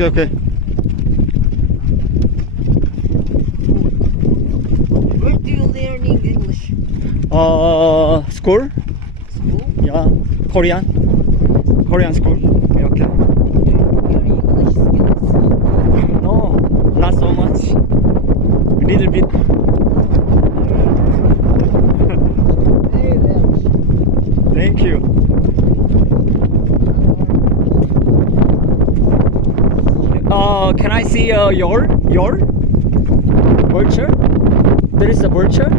okay. Where do you learning English? School? School? Yeah, Korean school. 이렇게. Your English skills so good. No, not so much. Little bit. Very well. Thank you. Can I see your vulture? There is a vulture.